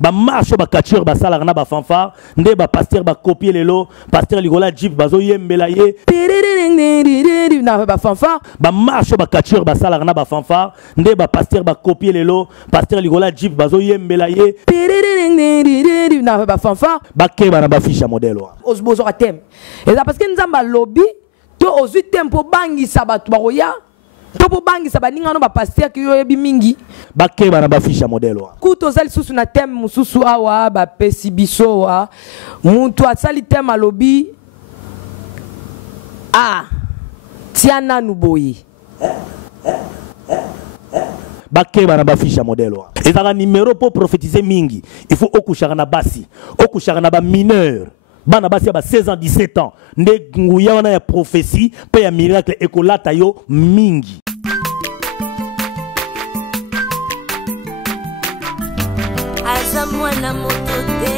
ba marche ba couture ba sala na ba fanfare nde ba pasteur ba copier lelo pasteur ligola jeep bazo yembela ye na ba fanfare ba marche ba couture ba sala na ba fanfare nde ba pasteur ba copier lelo pasteur ligola jeep bazo yembela ye na ba fanfare ba keba na ba fiche modèle wa osbozo a thème et ça parce que nzamba lobby to ozu tempo bangi sabatu baroya to po bangi sabaninga no ba pasteur ki yo yebi mingi ba keba na ba fiche modèle wa kuto zali susu na thème mususu awa ba pesi biso wa muntu asali thème lobby tiana nuboyi bakeba na bafisha modèle wa ezaka numéro pour prophétiser mingi il faut okushaka na basi okushaka na ba mineur bana basi ba 16 ans 17 ans nde nguya wana ya prophétie pe ya miracle ekolata yo mingi azamwana motote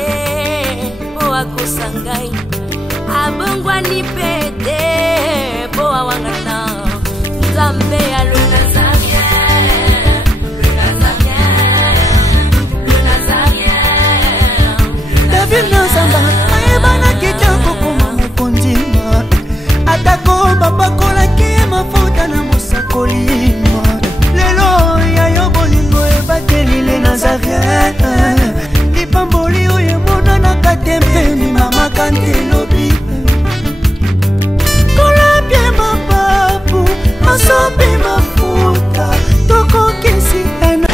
o akosangai abongwa ni pete bo awangata nzambe ya atako babakolaki mafuta na mosakolima lelo ya yo bolingo ebateli le Nazareth lipamboli oyo emonanaka te mpeni mama kantelobi kolapie mapapu masopi mafuta tokokisi ena.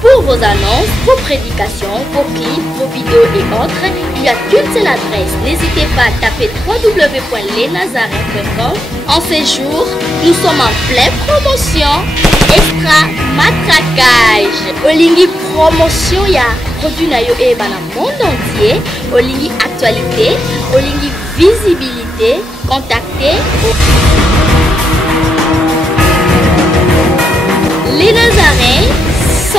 Pour vos annonces, vos prédications, vos clips, vos vidéos et autres, il y a qu'une seule adresse. N'hésitez pas à taper www.lesnazareth.com. En ces jours, nous sommes en pleine promotion. Extra matraquage. Olingi promotion ya produit na yo e bana monde entier. Olingi actualité, Olingi visibilité. Contactez les Nazareth. 100%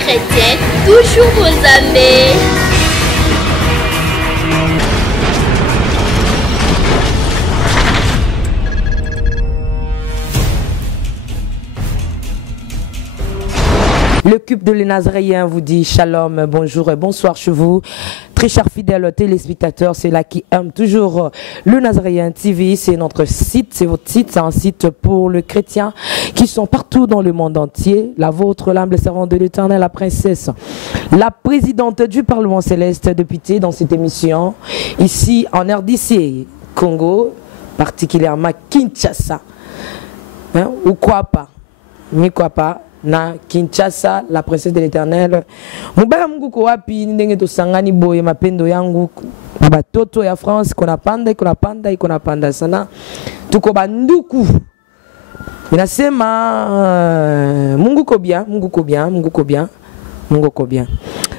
chrétienne, toujours vos amis. Le cube de les Nazaréens vous dit shalom, bonjour et bonsoir chez vous. Très chers fidèles téléspectateurs, c'est là qui aime toujours le Nazaréen TV. C'est notre site, c'est votre site, c'est un site pour les chrétiens qui sont partout dans le monde entier. La vôtre, l'humble servante de l'Éternel, la princesse, la présidente du Parlement céleste de Pité dans cette émission. Ici en RDC, Congo, particulièrement Kinshasa. Hein? Ou quoi pas? Mais quoi pas? Na Kinshasa, la princesse de l'Éternel. Mubala mungu ko wapi ndenge to sangani boye mapendo yangu batoto ya France kona panda sana tuko banduku. Inasema mungu ko bien.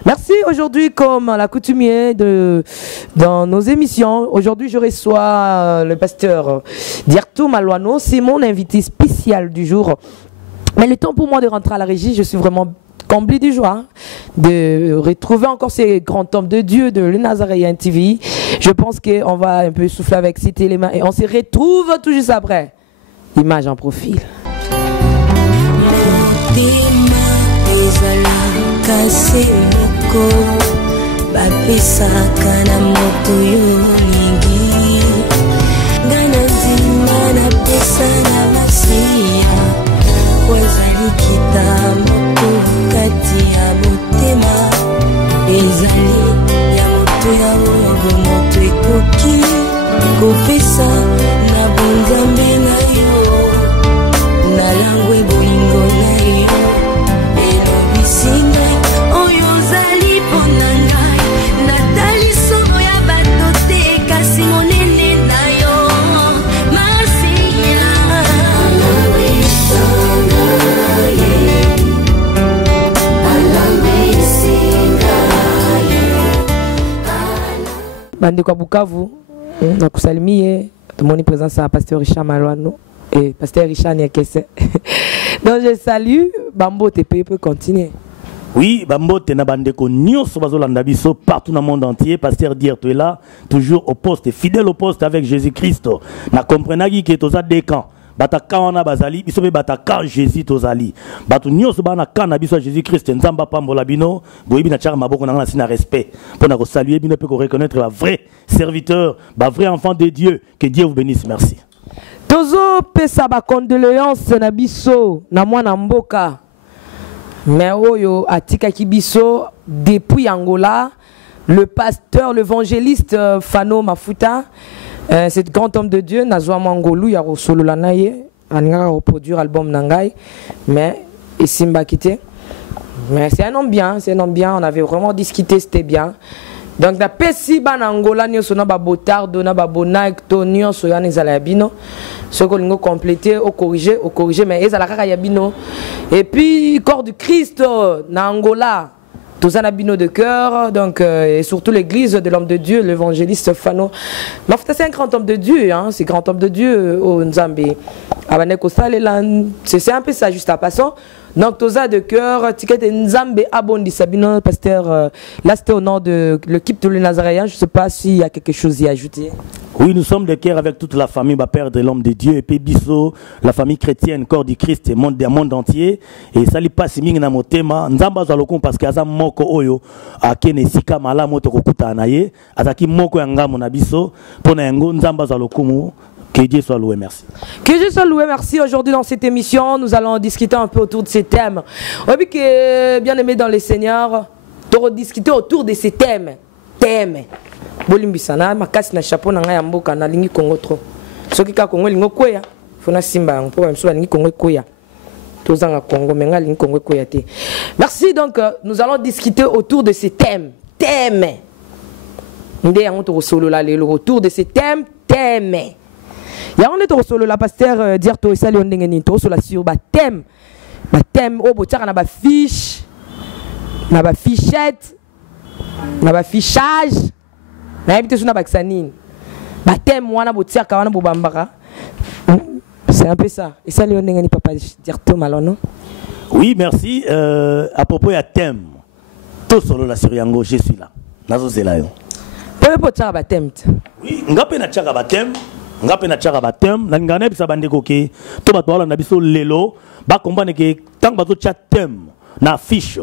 Merci aujourd'hui comme à l'accoutumée dans nos émissions. Aujourd'hui je reçois le pasteur Diertou Malouano, c'est mon invité spécial du jour. Mais le temps pour moi de rentrer à la régie, je suis vraiment comblé de joie de retrouver encore ces grands hommes de Dieu de le Nazaréen TV. Je pense qu'on va un peu souffler avec cet élément et on se retrouve tout juste après. Image en profil. Wazali kitambo kati ya motema ezali ya moto ya oyo moto ekoki kopesa na bonzambe na yo na langwe bolingo na yo elobisinga oyo ozali mpona ngai natali solo ya bato te kasi monene na yo masiya Bande kwa Bukavu, na kusalimie, tumoni présence à pasteur Richard Malouano et pasteur Richard Niakese. Donc je salue, Bambo TP peut continuer. Oui, Bambote na bandeko nyonso bazolanda biso partout dans le monde entier. Pasteur Dierto est là, toujours au poste, fidèle au poste avec Jésus-Christ. Na comprenaki que toza décan. Bataka wana bazali, biso be bataka Jésus tozali. Batu nyonso bana kana biso Jésus-Christ nzamba pambola bino, boyebi na char maboko na sina respect. Pour na ko saluer bino pe ko reconnaître ba vrai serviteur, ba vrai enfant de Dieu. Que Dieu vous bénisse. Merci. Tozo pesa ba condoléances na biso na mwana mboka. Mais oyo atika kibiso depuis Angola, le pasteur, l'évangéliste Fano Mafuta, cet grand homme de Dieu, Nazwa Mangolou, ya solo la naye, anga reproduire album nangai, mais Isimba quitté. Mais c'est un homme bien, on avait vraiment discuté, c'était bien. Donc la pesi ban Angola ni sona ba botardo na ba bonaik to ni so ya nezala yabino. Ce qu'on a complété, au corriger, mais ils ont la kaka yabino. Et puis, corps du Christ, na Angola, tous un abino de cœur, donc, et surtout l'église de l'homme de Dieu, l'évangéliste Fano. C'est un grand homme de Dieu, hein, c'est un grand homme de Dieu au Nzambe. C'est un peu ça, juste à passant. Donc, Toza de cœur, ticket Nzambe Abondi Sabino, pasteur, là c'était au nom de l'équipe de Nazaréen. Je ne sais pas s'il y a quelque chose à ajouter. Oui, nous sommes de cœur avec toute la famille, Père de l'homme de Dieu, et puis Bisso, la famille chrétienne, corps du Christ, monde entier. Et ça lui passe ming na motema, nzamba zalokon parce que aza moko oyo, a kene sika mala moto kokuta anaye, azaki moko yanga mona biso, pona yango nzamba zalokumu. Que Dieu soit loué, merci. Que Dieu soit loué, merci. Aujourd'hui dans cette émission, nous allons discuter un peu autour de ces thèmes. On a vu que, bien aimé dans les seigneurs, nous allons discuter autour de ces thèmes. Thèmes. Bolimbisana, ma casse na chapeau na ngaya mboka na lingi Congo trop. Soki ka Congo lingo koya, fona simba on peut même soit lingi Congo koya. Tozanga Congo menga lingi Congo koya te. Merci donc nous allons discuter autour de ces thèmes. Thèmes. Ndé yango to solo la lelo autour de ces thèmes, thèmes. Ya on est au solo la pasteur Dierto et sali on ndengeni to solo sur ba thème. Ba thème o botiaka na ba fiche. Na ba fichette. Na ba fichage. C'est un peu ça. Et ça, papa Dierto Malon. Oui, merci. À propos de thème, tout solo la Syriango, je suis là. Nazo Zelayo. Oui, ngape na tchaka batem, ngape na tchaka batem, na ngane bisa bande koke, to batwala na biso lelo, ba comprendre que tant bato tcha thème na fiche,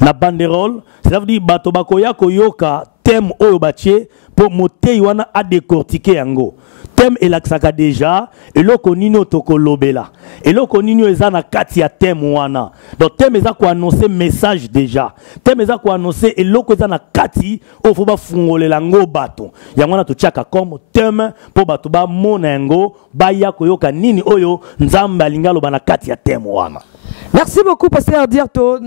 na banderole, ça veut dire bato bakoya koyoka thème oyo batie pour moté wana a décortiquer yango. Thème elaksaka déjà et loko nino toko lobela. Et loko nino eza na kati ya thème wana. Donc thème eza ko annoncer message déjà. Thème eza ko annoncer et loko eza na kati o fo ba fungolela ngo bato. Yango na to tchaka comme thème pour bato ba mona yango ba ya koyoka nini oyo nzambe alinga loba na kati ya thème wana. Merci beaucoup, pasteur Dierto.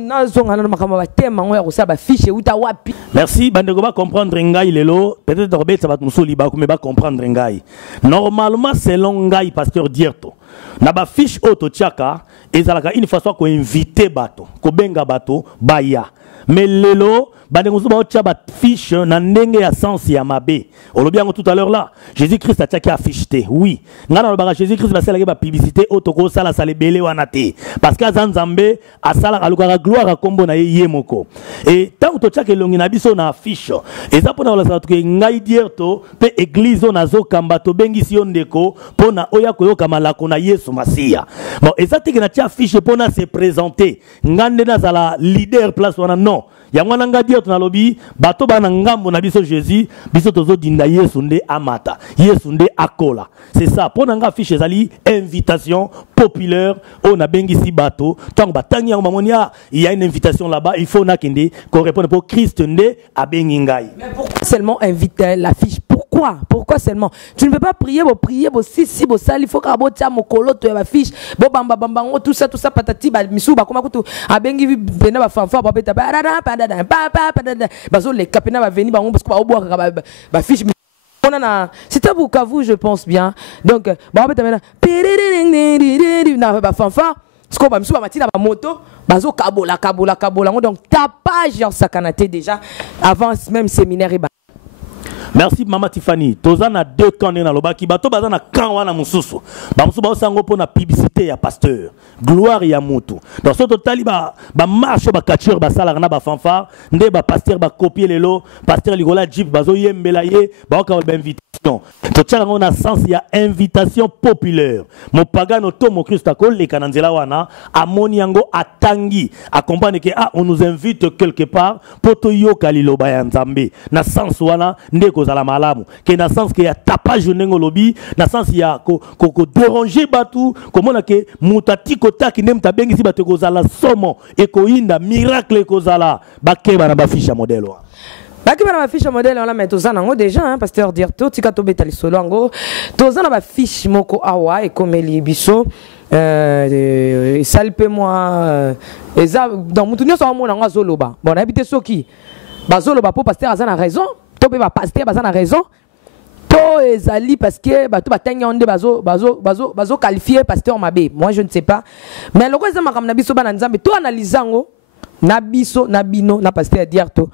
Merci. Bandego va comprendre ngai lelo. Peut-être que ça va musuli ba mais va comprendre ngai. Normalement selon ngai pasteur Dierto. Na ba fiche auto tchaka ezalaka une façon ko inviter bato, ko benga bato baya. Mais lelo bandego ba tcha ba fiche na ndenge ya sens ya mabe. Olobiango tout à l'heure là. Jésus-Christ a tchaka affiché. Oui. Ngana ba Jésus-Christ va sala ba publicité auto ko sala sala belé wana te. Parce que Zanzambe a sala alukara gloire a kombo na ye moko. Et tant to tchaka longi na biso na affiche. Et ça pona la sala que ngai Dierto pe église na zo kamba to bengi si ondeko pona oya koyoka malako na Yesu Masia. Bon, et ça te que na tcha affiche pona se présenter. Ngande na sala leader place wana non. Yangwana nga Dierto na lobi bato bana ngambo na biso Jésus biso tozo dinda Yesu nde amata Yesu nde akola. C'est ça pona nga affiche ezali invitation populaire on a bengi si bato tant batangi yango mamonia il y a une invitation là-bas il faut na kende ko répondre pour Christ nde abengi ngai. Mais pourquoi seulement inviter l'affiche? Pourquoi seulement? Tu ne peux pas prier si bo sali faut ka bo tia mokolo to ya fiche bo bamba tout ça patati ba misu ba koma kutu abengi bena ba fanfa ba beta ba bazo les kapena va venir ba parce que ba oboa ba fiche. C'est à Bukavu je pense bien. Donc ba beta mena na ba fanfa ce qu'on va misu ba matina ba moto bazo kabola donc tapage en sakanate déjà avant même séminaire. Merci Mama Tiffany. Tozan a 2 camps na lobaki bato bazana camp wana mususu. Ba mususu ba sango pona publicité ya pasteur. Gloire ya mutu. Dans ce total ba marche ba catcheur ba sala na ba fanfare, nde ba pasteur ba copier lelo, pasteur ligola jeep bazo yembela ye, ba ka ba invitation. To tchala ngona sens ya invitation populaire. Mo pagano to mo Christ akol le kananzela wana amoni yango atangi, accompagne que on nous invite quelque part poto yoka liloba ya Nzambe. Na sens wana nde kozala malamu ke na sens ke ya tapage nengo lobi na sens ya ko déranger batu komona ke mutati kotaki nem tabengisi batu kozala somo e ko inda miracle kozala bakeba na bafisha modèle wa bakeba na bafisha modèle on la met tozana ngo déjà hein pasteur Dirto tika to betali solo ngo tozana ba fiche moko awa e komeli biso salpe moi eza dans mutunyo so mona ngo azoloba bon habité soki bazoloba po pasteur azana raison to be ba pasteur bazana raison to ezali parce que bato batanga onde bazo qualifier pasteur mabe moi je ne sais pas mais loko eza makam na biso bana nzambe to analysango na biso na bino na pasteur Dirto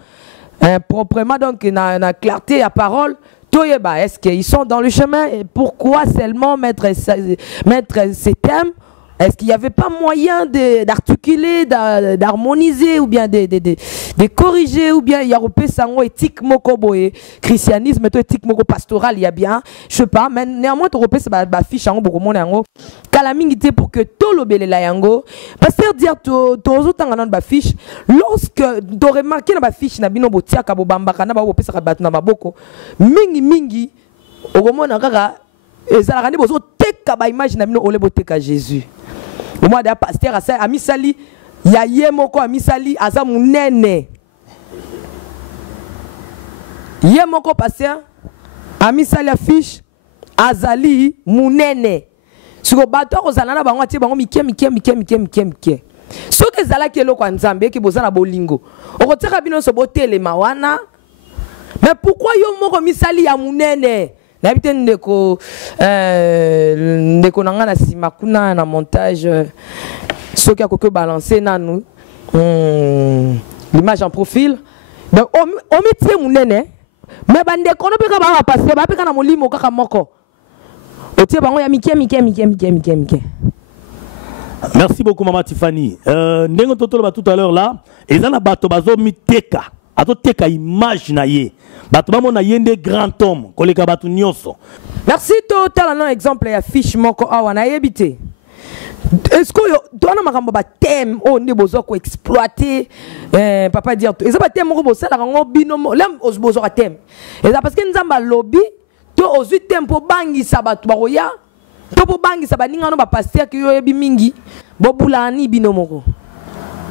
proprement donc na clarté à parole to yeba est-ce qu'ils sont dans le chemin et pourquoi seulement mettre ces thèmes. Est-ce qu'il n'y avait pas moyen d'articuler, d'harmoniser ou bien de corriger ou bien il y a repé sango éthique moko boye christianisme to éthique moko pastoral il y a bien je sais pas mais néanmoins to repé ba fiche yango boko mona yango kala mingité pour que to lobelela yango pasteur dire to zotanga na ba fiche lorsque to remarquer na ba fiche na bino botiaka bobambaka na ba opesa ka batu na maboko mingi okomona kaka ezalaka ndi bozo teka ba image na bino ole boteka Jésus. Le mois de pasteur a mis sali ya yemoko a mis sali aza munene. Yemoko pasteur a mis sali affiche azali munene. Siko bato ko zalana bango tie bango mike. Soki ezala ke loko nzambe ki bozana bolingo. Okoteka bino so botele mawana. Mais pourquoi yo moko misali ya munene? N'habite ndeko nanga na sima kuna na montage soki akoko balancer nanu l'image en profil donc on metie munene mais bande kono peka ba passer ba peka na molimo kaka moko otie bango ya mike. Merci beaucoup Mama Tiffany. Ndengo totolo tout à l'heure là ezana bato bazo miteka ato teka image na ye bato bamona yende grand homme koleka bato nyonso. Merci total un exemple ya fiche moko awa na yebité. Est-ce que tu as makambo ba thème on ne bozo ko exploiter papa dire tout eza ba thème moko bosala ngo binomo lem bozo ka thème eza parce que nzamba lobby to ozu tempo bangisa bato baroya to po bangisa baninga no ba pasteur ki yo yebi mingi bo bulani binomoko.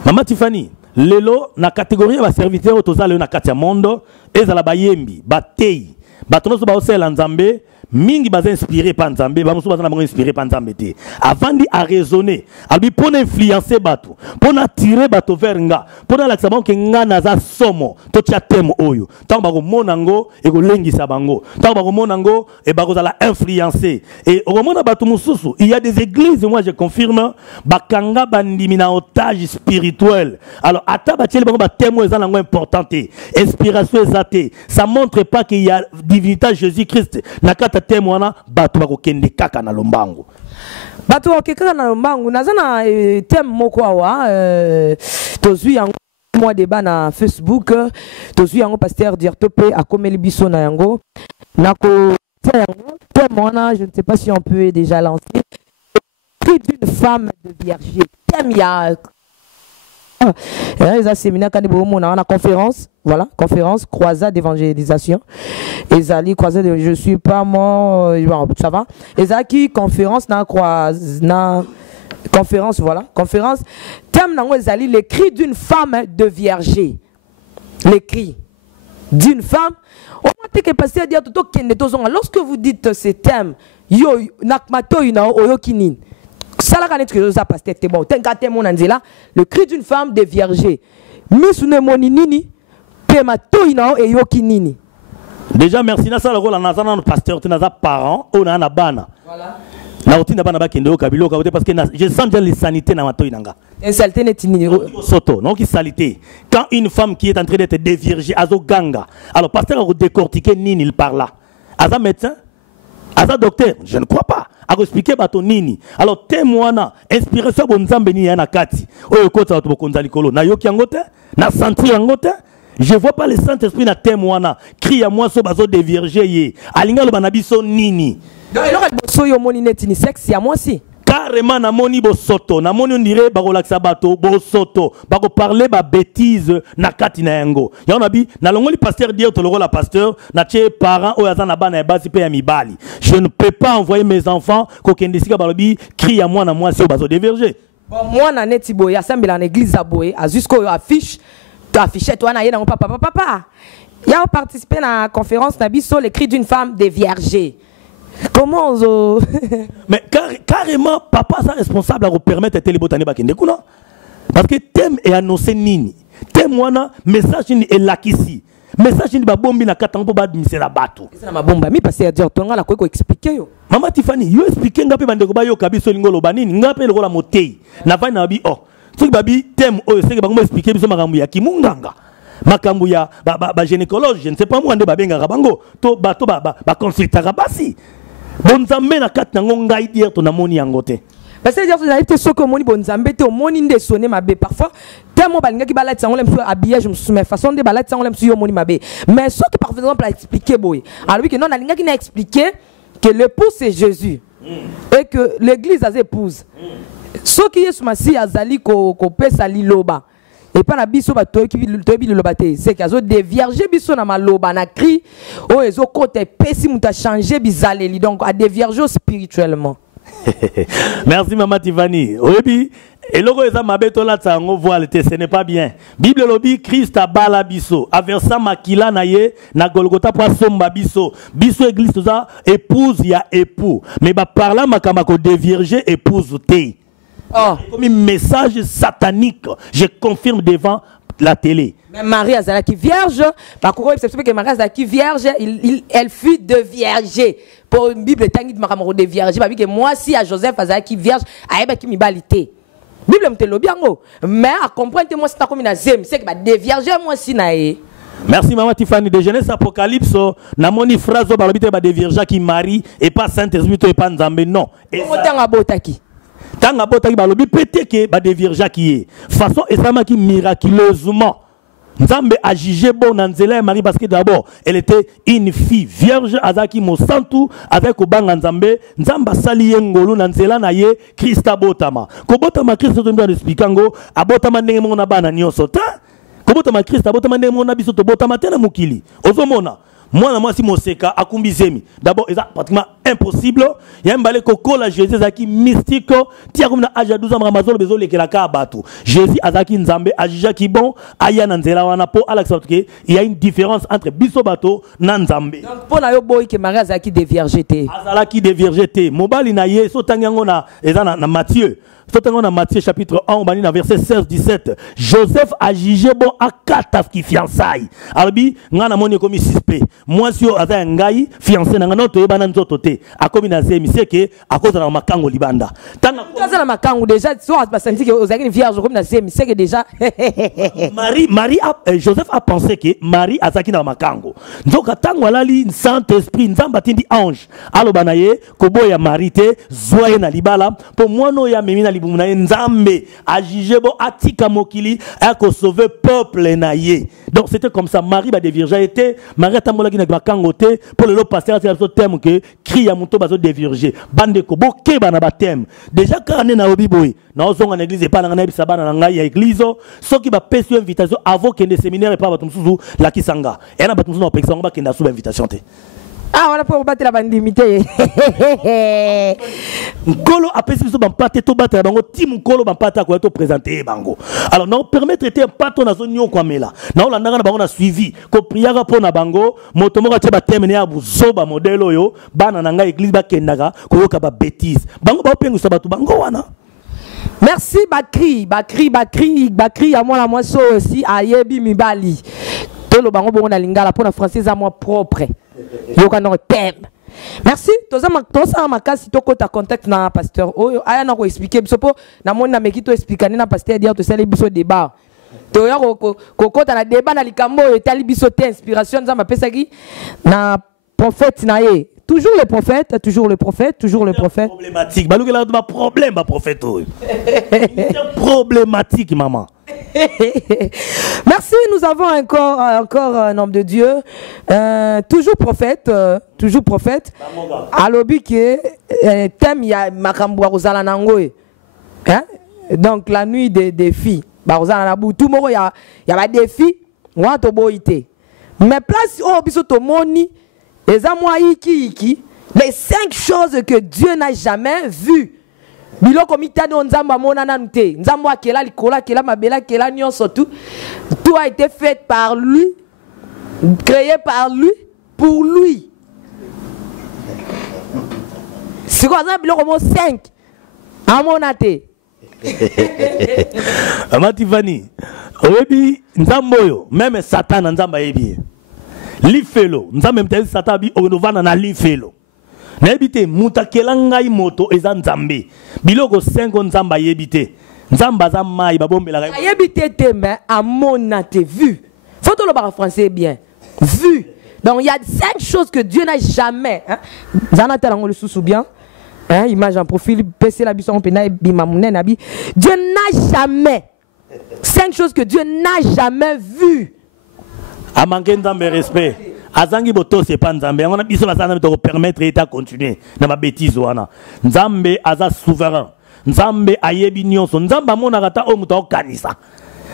Mama Tiffany lelo na catégorie ba serviteur tozale na katia mondo ezala bayembi batei batono so ba osela nzambe mingi baza inspiré par Nzambe ba musu baza na bango inspiré par Nzambe te avant di a raisonner albi pour influencer bato pour attirer bato vers nga pour la sabon ke nga naza somo to tia thème oyo tant ba ko monango e ko lengisa bango tant ba ko monango e ba ko za la influencer et au moment bato mususu il y a des églises moi je confirme bakanga bandimi na otage spirituel alors ata ba tiele bango ba thème eza nango importante inspiration ezate ça montre pas qu'il y a divinité Jésus-Christ na témoana bato bakokende kaka na lombangu bato bakokeka na lombangu nazana thème moko awa tozui yango moi débat na Facebook tozui yango pasteur Dirto pe akomeli biso na yango nako yango thème wana je ne sais pas si on peut déjà lancer prix d'une femme de vierge thème ya les séminaires quand on a conférence voilà conférence croisade d'évangélisation ezali croisade je suis pas mort ça va ezaki conférence na croise na conférence voilà conférence thème nango ezali les cris d'une femme de vierge les cris d'une femme on va te passer à dire tout kende tozonga lorsque vous dites ce thème yo nakmato ina oyokinini. Le cri d'une femme de vierge. Déjà merci na sala ko la nazana pasteur te naza parent on a na bana. Voilà. La routine bana ba kende okabilo ka parce que je sens déjà les sanités na matoi nanga. Insalté netini Soto, non qui salité. Quand une femme qui est en train d'être déviergée azo ganga. Alors pasteur a décortiqué nini il parle là. Aza médecin, aza docteur, je ne crois pas. A expliquer bato nini. Alors témoina, inspiration bonzambe ni yana kati. Oyo kota to bokonza likolo. Na yoki yangote, na sentir yangote. Je vois pas le Saint-Esprit na témoina. Crie à moi so bazo dévierger ye. Alinga lo banabiso nini. Donc, il y a des moni netini sexe, à moi aussi. Carrément, na moni bosoto, na moni on dirait bako laksa bato, bosoto, bako parler ba bêtise na kati na yango. Ya on a bi, na longoli pasteur dire to logo la pasteur, na tche parents o yazana ba na basi pe ya mibali. Je ne peux pas envoyer mes enfants ko kendisika balobi crie à moi na moi si o bazo déverger. Bon moi na neti boy, assemble en église à boy, a jusqu'au affiche, tu affiches toi na yé na papa. Ya on participer à la conférence na biso les cris d'une femme déviergée. Comment on Mais carrément, papa est responsable à permettre à télébotane bakende kuna. Parce que thème est annoncé nini. Thème wana message ni est là ici. Message ni ba bombi na katango ba admiser la bato. C'est na bomba mi parce que dire tonga la ko expliquer yo. Mama Tiffany, yo expliquer ngape bandeko ba yo kabiso lingolo banini ngape lokola motei. Na va na bi oh. Soki babi thème o c'est que ba expliquer biso makambu ya kimunganga. Makambu ya ba gynécologue, je ne sais pas moi ande ba benga bango. To bato ba consultera basi. Bonzambe na kat nango ngai dire to na moni yango te. Parce que dire vous avez été sûr que moni bonzambe te moni nde sonné mabe parfois tellement balinga ki balati sango lem habillage me façon de balati sango lem yo moni mabe. Mais ce qui par exemple à expliquer boy. Alors oui que non na linga ki na expliquer que l'époux c'est Jésus et que l'église a épouse. Ce qui est sumasi azali ko pesa liloba. Et pas na biso ba toki bi lobate c'est qu'azo dévierger biso na maloba na cri o ezo côté pesi muta changer bizaleli donc à dévierger spirituellement. Merci maman Tiffany. Oyebi eloko eza mabeto la tsango voile te ce n'est pas bien. Bible lobi Christ a bala biso aversa makila na ye na Golgotha pour somba biso. Biso église toza épouse ya époux. Mais ba parla makama ko dévierger épouse te. Oh. Comme un message satanique, je confirme devant la télé. Mais Marie Azalaki vierge, par contre, c'est que Marie Azalaki vierge, elle fut de vierge. Pour une Bible, tangi de makamoro de vierge. Parce que moi, si à Joseph Azalaki vierge, aïe qui mi balité. Bible me te lo biango. Mais à comprendre moi c'est comme une zème, c'est que de vierge moi si naé. Merci maman Tiffany de Genèse Apocalypse na moni phrase ba lobité ba de vierge qui marie et pas Saint-Esprit et pas Nzambe non. Et tant à botaki balobi pété que ba de vierge qui est façon esama qui miraculeusement Nzambe a jugé bon Nanzela et Marie parce que d'abord elle était une fille vierge azaki mosantu avec obanga Nzambe Nzamba sali ngolo Nanzela na ye Christa botama ko botama Christ to mbia explicango abotama ndenge mona bana nyonso ta ko botama Christ abotama ndenge mona biso to botama tena mukili ozomona moi si mon seka akumbizemi d'abord c'est pratiquement impossible il y a un balai coco la Jésus zaki mystique tia comme na âge de 12 ans ramazolo bezo lekela ka bato Jésus azaki nzambe ajija ki bon aya na nzela wana po alexandre que il y a une différence entre biso bato na nzambe donc pour na yo boy que Marie azaki de viergeté azalaki de viergeté mobali na ye so tangango na ezana na Matthieu. Dans Matthieu chapitre 1, on va dire verset 16-17. Joseph a jugé bon à 4 qui fiançailles. Albi, ngana moni comme suspect. Moi si on a ngai fiancé na ngana to yebana nzoto te. A comme na zemi c'est que à cause na makango libanda. Tanga na makango déjà so a senti que aux agni vierge comme na zemi c'est que déjà Joseph a pensé que Marie azaki na makango. Nzoka tango alali Saint-Esprit nzamba tindi ange. Alobana ye koboya Marie te zoye na libala pour moi no ya memina libumuna nzambe a jugé bon atika mokili a ko sauver peuple naie. Donc c'était comme ça Marie ba de virginité Marie tambola ki na bakango te pour le pasteur c'est le thème que crie à monto bazo de virgin bande ko boke bana ba thème déjà quand on est na obiboy na ozonga na église et pas na bisa bana na ngai ya église ceux qui ba pesi invitation avant que les séminaires et pas batum suzu la kisanga et na batum suzu na pexanga ba kenda sous invitation te. Ah, voilà pour battre la bandimité. Nkolo a pesé sur bampate to battre bango ti mukolo bampate ko to présenter bango. Alors non permettre te pato na zone yo kwamela. Na olanda na bango na suivi ko priaka po na bango motomo ka teba temene ya buzoba modelo yo bana na nga église ba kendaka ko yoka ba bêtise. Bango ba pengu sa batu bango wana. Merci Bakri à moi la moi so aussi ayebi mibali. Tolo bango bongo na lingala pour na français à moi propre. Yoka no thème. Merci. Toza makasi toko ta contact na pasteur. Oyo aya na ko expliquer biso po na moni na meki to expliquer na pasteur dire to sala biso débat. To ya ko kota na débat na likambo etali biso te inspiration nzamba pesaki na prophète na ye. Toujours le prophète, toujours le prophète, toujours le prophète. Problématique. Balou là ba problème ba prophète. C'est problématique maman. Merci, nous avons encore un homme de Dieu, toujours prophète, toujours prophète. Alobi que thème ya makambo rozala nangoe. Hein? Donc la nuit des filles. Ba rozala na butu moko ya ba défi, wa to boité. Mais place au biso to moni, eza moi iki, les 5 choses que Dieu n'a jamais vues. Biloko mitani nzamba mona nante nzamba akela likola kela mabela kela nyonso tout a été fait par lui, créé par lui, pour lui. C'est quoi ça biloko mo 5 amonate Amativani oyebi nzambo yo même Satan nzamba yebi lifelo nzamba mtezi Satan bi onovana na lifelo. Nebite mutakela ngai moto eza nzambe biloko 5 nzamba yebite nzamba za mai babombela ngai yebite te mais amonate vu faut le parler français bien vu. Donc il y a 5 choses que Dieu n'a jamais zana talango le sous bien hein, image en profil PC la bison pena bimamune nabi Dieu n'a jamais 5 choses que Dieu n'a jamais vu. A manquer nzambe respect azangi boto c'est pas nzambe on a biso bazana to permettre eta continuer na ma bêtise wana nzambe aza souverain nzambe ayebi nyonso nzambe amona kata o muto kanisa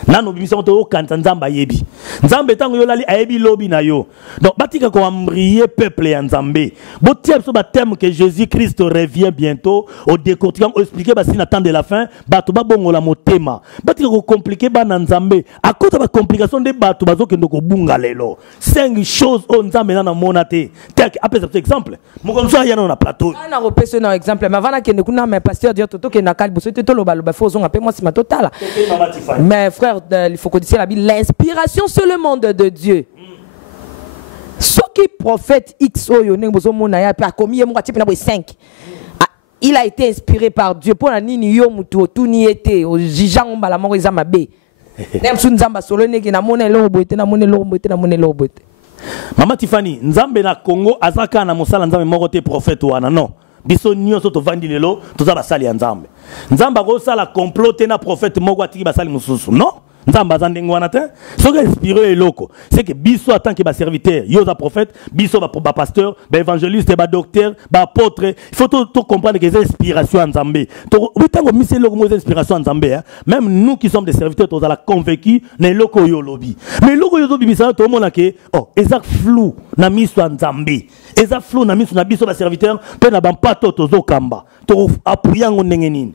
nano biso to kanisa nzambe ayebi nzambe tango yo lali ayebi lobi na yo donc batika ko amrier peuple ya nzambe botia biso ba thème que Jésus Christ revient bientôt au décortiquant expliquer ba sina temps de la fin bato ba bongola motema batika ko compliquer ba na nzambe à cause ba complication de bato bazo kendo ko bunga lelo 5 choses on nzambe na mona te tel après cet exemple mo comme ça yana na plateau na repese na exemple mais avant que kuna mais pasteur dire toto ke na kalbo c'était to loba faut zonga pe moi c'est ma totale mais frère il faut connaître la Bible l'inspiration c'est le monde de Dieu. Ce qui prophète X oyo nengo mona ya pa komi mo type na 5 il a été inspiré par Dieu pour la nini yo mutu tout ni été au jijang mbala mo za mabe nem su nzamba solo neke na mona lo boite na mona lo boite na mona lo boite. Mama Tiffany nzambe na Congo azaka na mosala nzambe moko te prophète wana non biso nyonso to vandi lelo toza basali ya nzambe nzamba ko sala comploter na prophète moko atiki basali mususu non nzamba za ndenge wana te soki inspiré eloko c'est que biso en tant que ba serviteur yo za prophète biso ba pasteur ba évangéliste ba docteur ba apôtre il faut tout comprendre que c'est inspiration en nzambe to bitango mise eloko mo inspiration en nzambe même nous qui sommes des serviteurs toza la convaincus na eloko yo lobi mais eloko yo lobi bisa to mona ke oh exact flou na miso en nzambe eza flou na miso na biso ba serviteur pe na ba mpato tozo kamba to apuyango ndenge nini.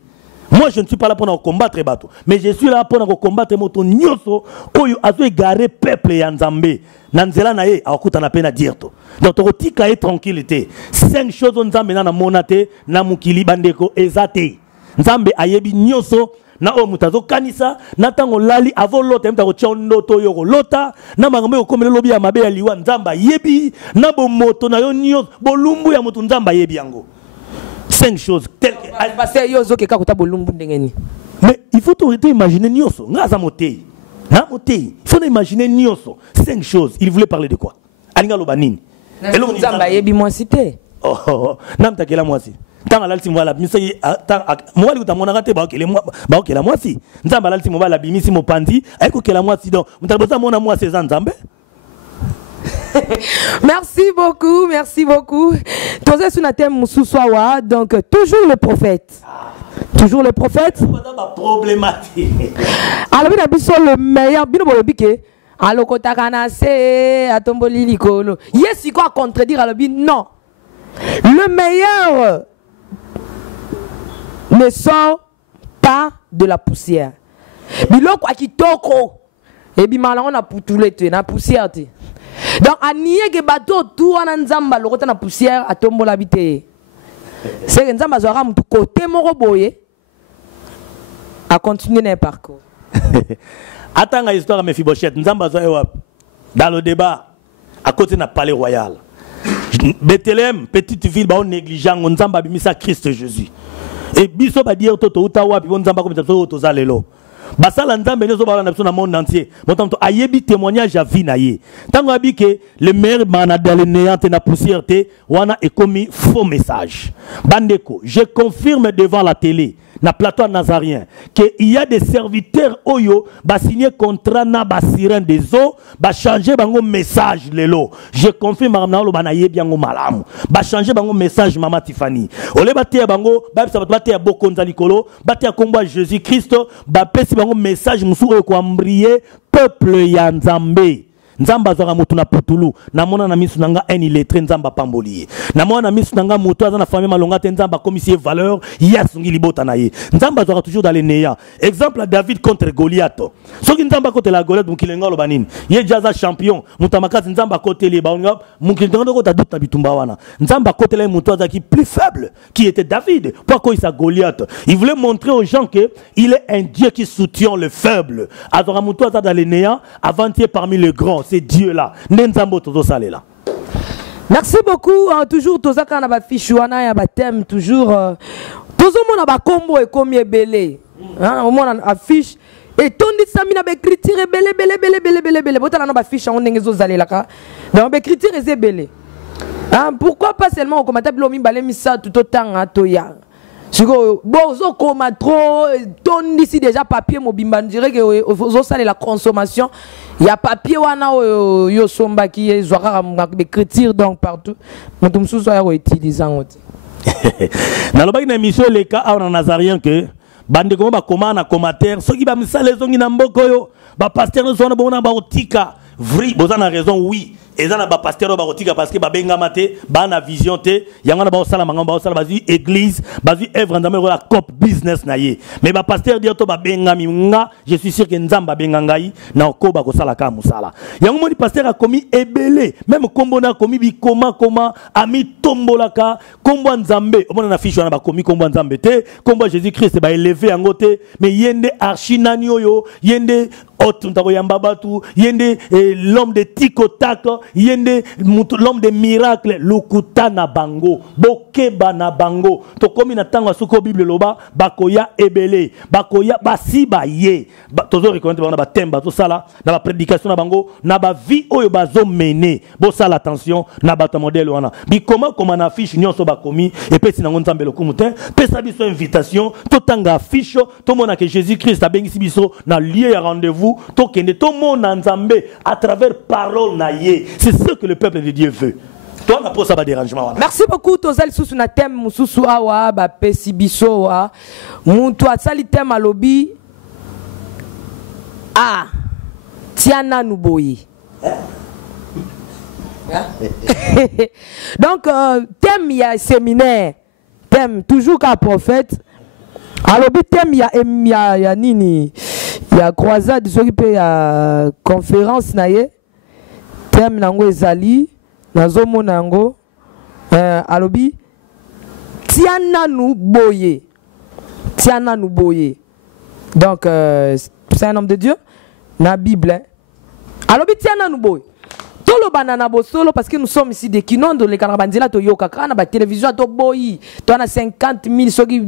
Moi, je ne suis pas là pour combattre bateau, mais je suis là pour combattre moto nyoso oyo azo égaré peuple ya nzambe. Nanzela na ye akuta na pena dire to. Donc totika et tranquillité. 5 choses nzambe na monate na mukili bandeko ezate. Nzambe ayebi nyoso na o mutazo kanisa na tango lali avo lota mta ko chondo to yo lota na makambo ko komela lobi ya mabe ya liwa nzamba yebi na bo moto na yo nyoso bolumbu ya moto nzamba yebi yango. 5 choses telles que mais il faut imaginer nyoso ngaza motei na motei il faut imaginer nyoso 5 choses il voulait parler de quoi alinga lobanini elo nzamba yebi moi cité oh namta kela moi si tant alalti moi la bimisi moi li utamona kate ba okela moi si nzamba alalti moi la bimisi mopandi ayiko kela moi si donc mutaboza mona moi c'est nzambe. Merci beaucoup, merci beaucoup. Donc toujours le prophète. Toujours le prophète. Problématique. Alors le meilleur alors yes, il quoi contredire non. Le meilleur ne sort pas de la poussière. Biloko akitoko. Et bimala on a poutoulé na poussière. Donc, à nier que bateau tout en nzamba le na poussière à tombo l'habité. C'est que nzamba zora mutu côté moko boye à continuer le parcours. Attends la histoire Mephibosheth nzamba zo dans le débat à côté na palais royal. Bethléem, petite ville, on négligeant, on zamba bimisa Christ Jésus. Et biso ba dire toto utawa bi on zamba comme ça to zalelo. Basala nzambe nezo ba na na monde entier. Montant ayebi témoignage à vie na ye. Tango abi que le maire bana dans le néant na poussière té wana e commis faux message. Bandeko, je confirme devant la télé na plateau nazarien qu'il y a des serviteurs oyo ba signer contrat na ba sirène des eaux ba changer bango message lelo. Je confirme na lo bana yebi yango malamu ba changer bango message mama Tiffany ole ba te bango ba ba te bokonza likolo ba te komba Jésus Christ ba pesi bango message musu ko ambrier peuple ya Nzambe. Nzamba zora mutu na putulu na mona na misu nanga en illettré nzamba pamboli na mona na misu nanga mutu aza na famille malonga te nzamba commissaire valeur yasungi libota na ye nzamba zora toujours dans les néants. Exemple David contre Goliath, soki nzamba côté la Goliath mukilenga lo banini ye jaza champion mutamakazi nzamba côté les baonga mukilenga ko ta doute na bitumba wana nzamba côté les mutu aza qui plus faible qui était David pourquoi il sa Goliath. Il voulait montrer aux gens que il est un Dieu qui soutient le faible. Azora mutu aza dans les néants avant-hier parmi les grands. C'est Dieu là. Merci beaucoup. Toujours tozaka na ba fiche wana ya ba thème toujours tozomona ba combo et combien belé. Au moins affiche et tondi samina ba écriture belé. Botala na ba fiche on ngezo zalela ka. Na ba écriture est belé. Pourquoi pas seulement au commentaire blomi balé misa tout autant toya. Siko bozo koma trop tondi si déjà papier mobimba dirait que ozo sale la consommation. Il y a papier wana yo somba qui est zoara écriture donc partout. Montum sou soya ko utilisant oti. Na lobaki na émission les cas en nazarien que bande ko ba koma na commentaire ceux qui ba misale zongi na mboko yo ba pasteur no zona bona ba otika vrai bozana raison oui. Et ça n'a pas pasteur barotika parce que babenga mate bana vision te yangana ba osala mangamba osala bazi église bazi œuvre ndamelo la cop business na ye mais ba pasteur dire to babenga minga je suis sûr que nzamba benga ngai na okoba ko sala ka musala yango moni pasteur a commis ebelé même kombo na commis bi koma ami tombolaka kombo nzambe omona na fiche wana ba commis kombo nzambe te kombo Jésus Christ ba élevé yango te mais yende archinani oyo yende otuntako yamba batu yende l'homme de tikotak yende l'homme de miracle lukuta na bango bokeba na bango to komi na tango suko bible loba bakoya ebele bakoya basiba ye tozo reconnaître bana ba temba to sala na ba prédication na bango na ba vie oyo bazo mener bo sala attention na ba modèle wana bi comment na affiche nyonso ba komi et pesi na ngonzambe lokumute pesa biso invitation to tanga affiche to mona que Jésus Christ a bengisi biso na lieu ya rendez-vous to kende to mona nzambe à travers parole na ye. C'est ce que le peuple de Dieu veut. Toi, on a pas ça dérangement. Merci beaucoup. Tozal sous na thème mususu awa ba pesi biso wa. Muntu asali thème à lobby. Tiana Nuboyi. Donc thème il y a séminaire. Thème toujours qu'un prophète. À lobby thème il y a nini. Il y a croisade il y a conférence naie. Thème nango ezali nazomo nango alobi Tiana Nuboyi. Tiana Nuboyi. Donc c'est un homme de Dieu na Bible. Alobi Tiana Nuboyi. Tolo banana bosolo parce que nous sommes ici des kinondo les kanabandila to yoka kana ba télévision to boyi to na 50 000 soki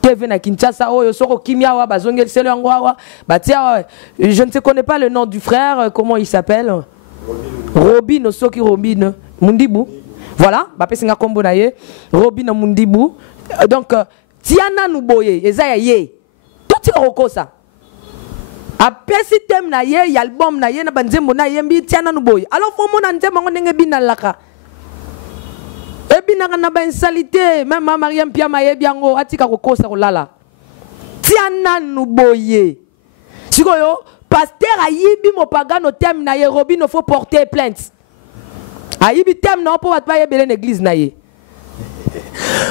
TV na Kinshasa oyo soko kimia wa bazongel selo yango wa batia je ne connais pas le nom du frère comment il s'appelle Robin soki Robin Mundibu voilà ba pesinga kombo na ye Robin Mundibu donc Tiana Nuboyi ezaya ye to ti rokosa après si thème na ye album na ye na banzembo na ye mbi Tiana Nuboyi alors faut mon nzembo ngenge bina laka e bina na ba insalité même Mariam Pia maye biango atika kokosa kolala Tiana Nuboyi sikoyo pasteur ayibi mopagano thème na ye Robin faut porter plainte ayibi thème na po batba ye bele l'église na ye.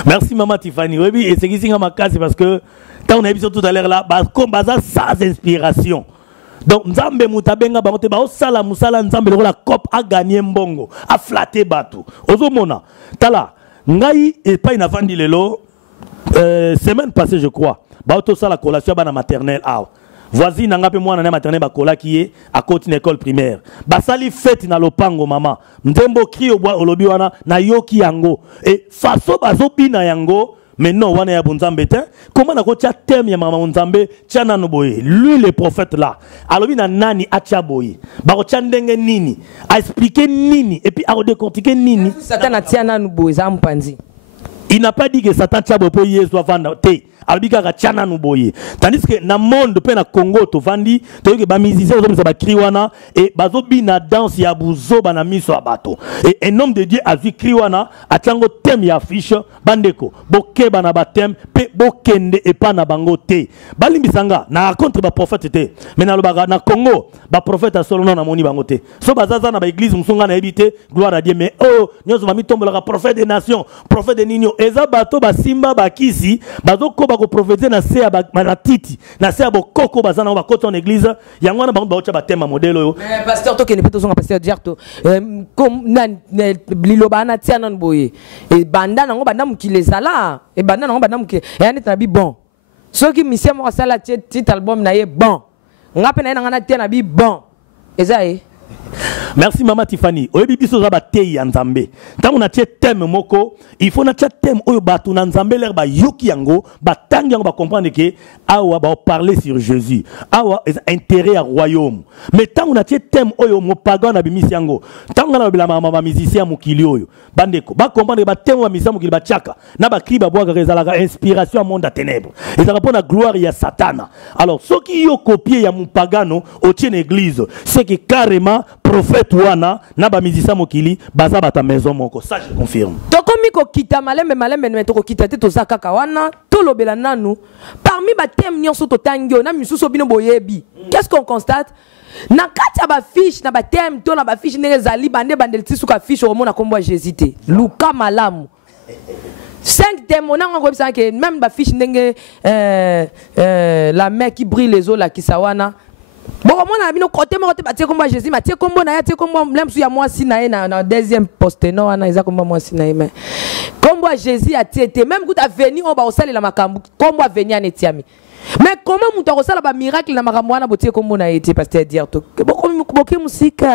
Merci maman Tiffany. Oui et c'est ici ma case parce que on a vu tout à l'heure là, comme sans inspiration. Donc, Nzambe mutabenga bangote ba osala musala Nzambe la cop a gagné mbongo, a flatté batou. Ozomona. Tala, ngai et pas une avandi lelo semaine passée je crois. Ba oto sala collation bana maternelle ah. voisine nanga pe mwana na maternelle bakola kiye à côté école primaire basali fête na lopango mama ndembo kri obwa olobi wana na yoki yango et faso bazo bina yango mais non wana ya bonzambe te comment na ko tia thème ya mama bonzambe tia nanu boye lui le prophète là alobi na nani atia boye ba ko tia ndenge nini a expliquer nini et puis a décortiquer nini Satan a tia nanu boye za mpanzi. Il n'a pas dit que Satan tia boye po Yesu avanda te alobi kaka tia nanu boye tandis que na monde pe na Congo to vandi to que ba musicien ozo misa ba cri wana et bazo bina danse ya buzo bana miso abato et un homme de Dieu a vu cri wana atango thème ya affiche bandeko boke bana ba thème pe bokende et pas na bango te balimbisanga na contre ba prophète te mais na lobaga na Congo ba prophète solo na moni bango te so bazaza na ba église musunga na ebité gloire à Dieu mais oh nyozo mami tombola prophète des nations prophète des nino eza bato ba simba ba kisi bazo ko ko prophétiser na se ya matiti na se ya bokoko bazana ba koto en église yango na bango ba ocha ba thème modèle yo Mais pasteur to kene peto zonga pasteur Diarto comme nan liloba na tia nan boye et banda nango banda mukile sala et banda nango banda mukile et anet na bi bon soki mission mo sala titre album na ye bon ngape na nga na tia na bi bon ezae. Merci Maman Tiffany. Oyebi biso za ba tei ya Nzambe. Tango na tie thème moko, il faut na tie thème oyo batu na Nzambe ler ba yoki yango, ba tangi yango ba comprendre que awa ba parler sur Jésus. Awa est intérêt à royaume. Mais tango na tie thème oyo mo pagan na bimisi yango. Tango na bila mama ba musicien mokili oyo. Bandeko, ba comprendre ba thème wa musicien mokili ba tchaka. Na ba cri ba boa rezalaka inspiration à monde à ténèbres. Et ça répond à gloire ya Satana. Alors ceux qui yo copié ya mupagano au tien église, c'est que carrément prophète wana na ba musicien mokili baza bata maison moko, ça je confirme. Tokomi ko kita malembe mais to ko kita te to zakaka wana to lobela nanu parmi ba thème nyonso to tangio na misuso bino boyebi. Qu'est-ce qu'on constate? Na kati ya ba fiche na ba thème to na ba fiche ndenge zali bande bandel tisuka fiche au mona kombo Jésus te. Luka malamu. 5 thèmes on a encore ça que même ba fiche ndenge la mer qui brille les eaux la kisawana. Bon, moi, on a mis nos côtés, moi, on comme Jésus, mais comme on a comme même si à moi, si na deuxième poste, non, on a comme moi, si mais comme moi, Jésus a été, même quand tu venu, on va au salut la makambu, comme moi, venir en etiami. Mais comment on t'a reçu la miracle, la makambu, on a boté comme on a été, pasteur dire, beaucoup de musique.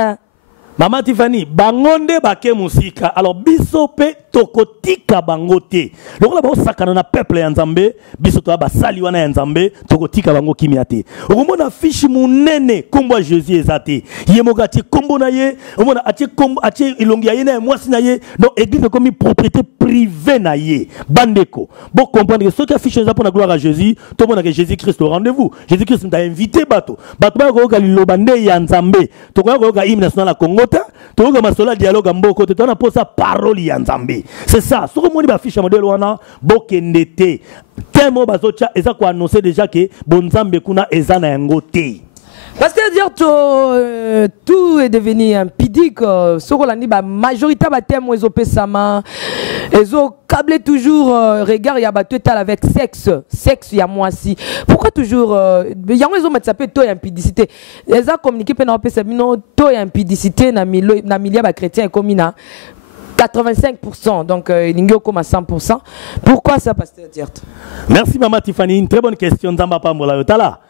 Maman Tiffany, bangonde bake musika. Alors biso pe tokotika bangote. Lokola ba osakana na peuple ya Nzambe, biso to ba sali wana ya Nzambe, tokotika bango kimiate. Okomona fiche munene kombo Jésus ezate. Yemoka ti kombo na ye, omona ati kombo ati ilongi ya ye na mwasi na ye, donc église comme propriété privée na ye. Bandeko. Bon comprendre que ce qui affiche ça pour la gloire à Jésus, tout le monde que Jésus Christ au rendez-vous. Jésus Christ t'a invité bato. Bato ba ko ga lobande ya Nzambe. To ko ga hymne national na Congo. Tu as un dialogue en beaucoup de temps, tu as parole ya Nzambe. C'est ça. Ce que moi, je fiche modèle wana bokendete. Tellement bazocha eza ko annoncer déjà que bonzambe kuna eza na yangote. Parce que dire tout est devenu impudique. Ce qu'on a dit, la majorité des thèmes ils ont pesama, ils ont câblé toujours regard y a battu avec sexe, sexe y a moi si. Pourquoi toujours ils ont mis ça peut taux impudicité. Ils ont communiqué pendant pesama taux impudicité na milieu chrétien comme ina 85%, donc il y a comme à 100%. Pourquoi ça, pasteur Dirt? Merci Maman Tiffany, une très bonne question. Nzamba Pambola Yotala.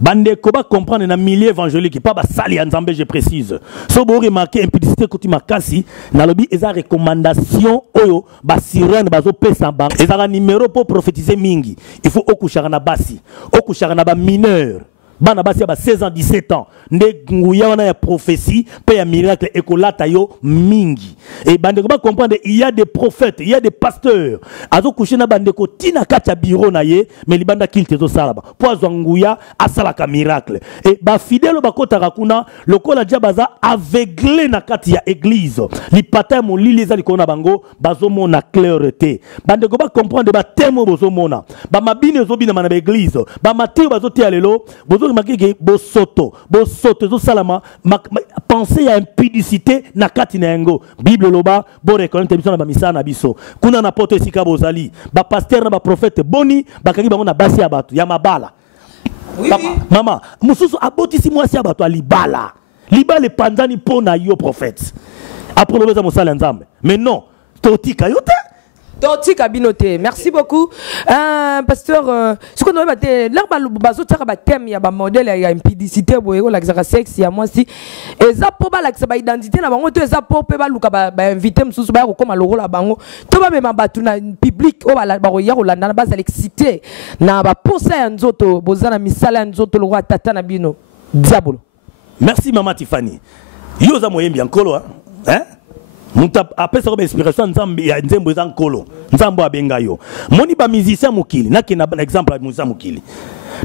Bande koba comprendre na milieu évangélique pas ba sali ya Nzambe je précise. So bo remarquer impudicité kuti makasi na lobi eza recommandation oyo ba sirène bazo pesa ba eza numéro pour prophétiser mingi. Il faut okushaka na basi, okushaka na ba mineur. Bana basi ba 16 ans 17 ans nde nguya wana ya prophétie pe ya miracle ekolata yo mingi et bande ko ba comprendre il y a des prophètes il y a des pasteurs azo coucher na bande ko tina kata bureau na ye mais libanda kilte zo salaba pozo nguya asala ka miracle et ba fidèle ba kota kuna lokola dia baza aveuglé na kati ya église li patin mo li les ali kona bango bazo mona clarté bande ko ba comprendre ba temo bozo mona ba mabine zo bina na église ba mateo bazo tia lelo bozo bosoto zo salama penser à impudicité na kati na yango Bible loba bo reconnaître biso na ba misa na biso kuna na poto esika bozali ba pasteur na ba prophète boni bakangi bango na basi ya bato ya mabala oui. Mama mususu abotisi mwasi ya bato alibala libala panzani pona yo prophète après le beza mosala Nzambe mais non totika yote Toti Kabinote, merci beaucoup. Pasteur, ce qu'on doit dire, là, bazo tchaka ba thème, il y a ba modèle, il y a impudicité, boyego, la sexe, il y a moi si. Et ça pour ba la ba identité, na bango to ça pour ba luka ba invité msusu ba ko comme loro la bango. To ba même ba tuna public, o ba la ba ya ko la na ba za l'excité. Na ba posa ya nzoto, bozana misala nzoto lo roi tata na bino. Diabolo. Merci maman Tiffany. Yo za moyembi ankolo hein? Muta après ça inspiration nzambe ya nzembo za nkolo nzambo abenga yo moni ba musicien mokili na kina exemple musicien mokili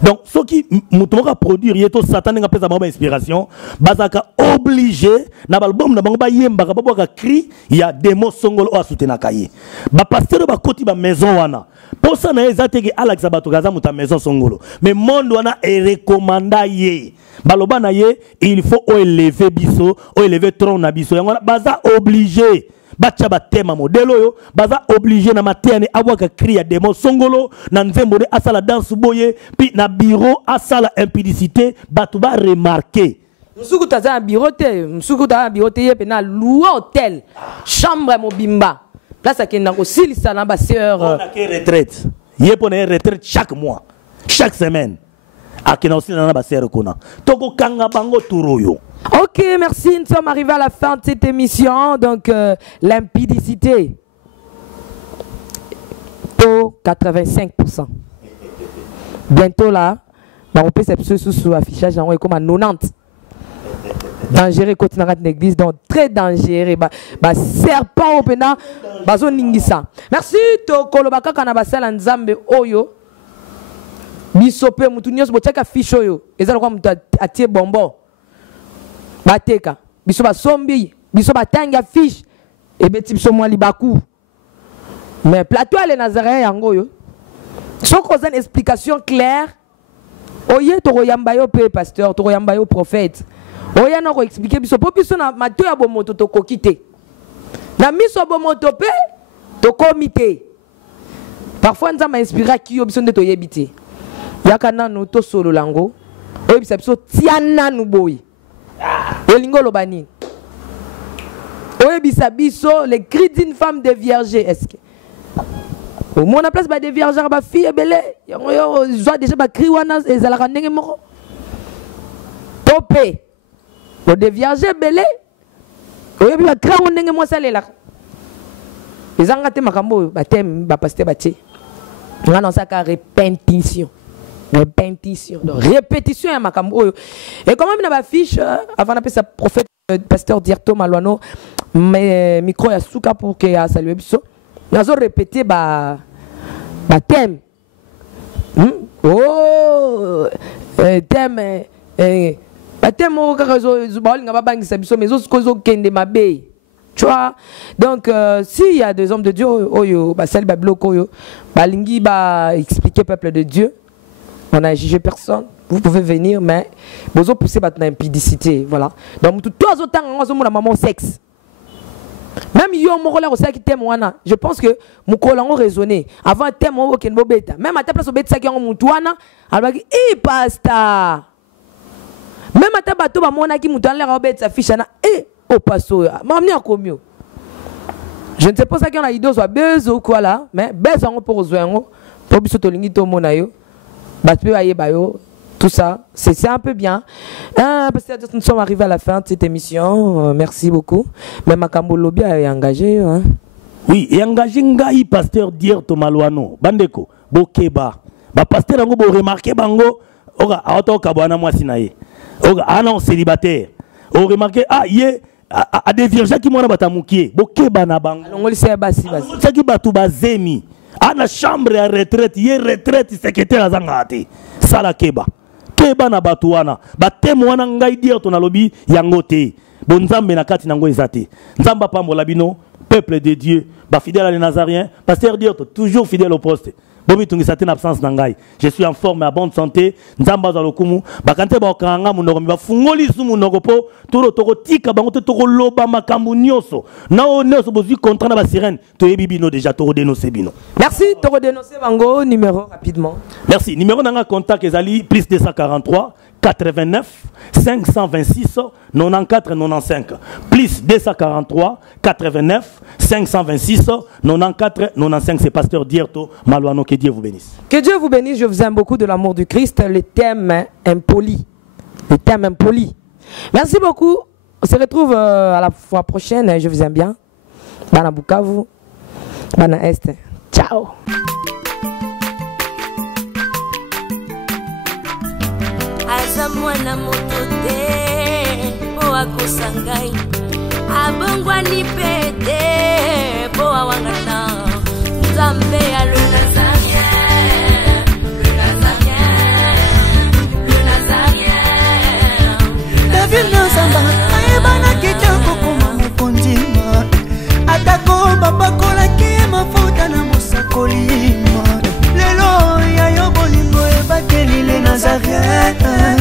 donc ce qui muto ka produire yeto satan nga pesa ba inspiration bazaka obligé na album na bango ba yemba ka ba cri ya demo songolo o asutena kaye ba pasteur ba koti ba maison wana pour ça na ezateke Alex Bato gaza muta maison songolo mais monde wana e recommanda ye baloba na ye il faut élever biso élever tron na biso yango baza obligé bacha batema modelo yo baza obligé na materne abwaka cri ya demo songolo na nzembo de asala danse boye puis na bureau asala impudicité batu ba remarquer musuku taza na bureau te musuku taza na bureau te ye pe na louer hôtel chambre mobimba place akenda ko silisa na ba sœur on a que retraite ye pona retraite chaque mois chaque semaine. Ok, merci. Nous sommes arrivés à la fin de cette émission. Donc, l'impudicité, taux 85%. Bientôt là, on peut se sous affichage comme à 90%. Dangereux côté dans l'église, donc très dangereux. Serpent au pena, bazo ningisa. Merci. To kolobaka kanabasala nzambe oyo. Bisope mutu nyos bochaka fisho yo ezala kwa mutu atie bombo bateka biso ba sombi biso batanga fish et beti biso mwa libaku mais plateau les Nazaréens yango yo so cause une explication claire oye to yamba yo pe pasteur to yamba yo prophète oye na ko expliquer biso po biso na mato ya bomoto to kokite na miso bomoto pe to comité parfois nzama inspira ki yo biso nde to yebite yakana no to solo lango oyo biso tiana nu boy elingo lobani oyo biso les cris d'une femme de vierge est-ce que au moins na place ba de vierge ba fille belé yango yo zo déjà ba cri wana ezalaka ndenge moko topé o de vierge belé oyo bi ba cri wana ndenge mo salela ezanga te makambo ba tem ba pasteur ba tie ngana saka repentition. Répétition. Donc, répétition à Makambo. Et quand même, il y a une fiche, avant d'appeler sa prophète, pasteur Dirto Malouano, mais micro à Souka pour que ça lui soit. Nous avons répété thème. Oh, thème. Thème, tu vois, donc s'il y a des hommes de Dieu, Balingi va expliquer au peuple de Dieu. On n'a jugé personne. Vous pouvez venir, mais vous avez poussé votre impudicité. Voilà. Donc, tout le temps, on a maman sexe. Même yo mokola ko saki thème wana, je pense que mukola on raisonner avant thème o ken bobeta. Même à ta place obeta saki on mutu wana, alobaki eh pasta. Même à ta bato ba mona ki mutu anlera obeta fiche na eh au passo. Mamni akomio. Je ne sais pas ça qui on a idée soit buzz ou quoi là, mais buzz on pour zoengo pour biso to lingi to mona yo. Tout ça, c'est un peu bien. Parce que nous sommes arrivés à la fin de cette émission. Merci beaucoup. Mais Makambo Lobby est engagé. Hein? Oui, et engagé Ngaï, pasteur Dirto Malouano. Bandeko, Bokeba. Pasteur Ango, vous remarquez, Bango, Oga, Auto Kabwana Mwasinaye. Oga, Anan célibataire. Vous remarquez, yé, à des vierges qui m'ont batamoukié. Bokeba na Bango. On le sait, basi. C'est qui Batouba Zemi. Ana chambre à retraite, yé retraite secrétaire à Zangate. Sala keba. Keba na batuana. Batemo wana ngai dire ton alobi yangote. Bonzambe na kati nango ezate. Nzamba pambo labino, peuple de Dieu, ba fidèle à les Nazariens, pasteur dire toujours fidèle au poste. Bomi tungi satin absence nangai. Je suis en forme et en bonne santé. Nzamba za lokumu. Bakante ba okanga munoko mi ba fungoli su munoko po. Toro toko tika bango te toko loba makambu nyoso. Na o nyoso bozi contrat na ba sirène. To ebibino déjà toro dénoncer bino. Merci toro dénoncer bango numéro rapidement. Merci. Numéro nanga contact ezali plus 243 89 526 94 95 plus 243 89 526 94 95. C'est Pasteur Dierto Malouano. Que Dieu vous bénisse. Que Dieu vous bénisse. Je vous aime beaucoup de l'amour du Christ. Le thème impoli. Le thème impoli. Merci beaucoup. On se retrouve à la fois prochaine. Je vous aime bien. Bana Bukavu. Bana Est. Ciao. Aza mwana moto te po akosa ngai abongwani pe te po awangana Nzambe ya le Nazarien, le Nazarien, le Nazarien. David Nzamba ayebana kitoko koma mokondima atako bapakolaki mafuta na mosakolima lelo ya yo bolingo ebateli le Nazarien.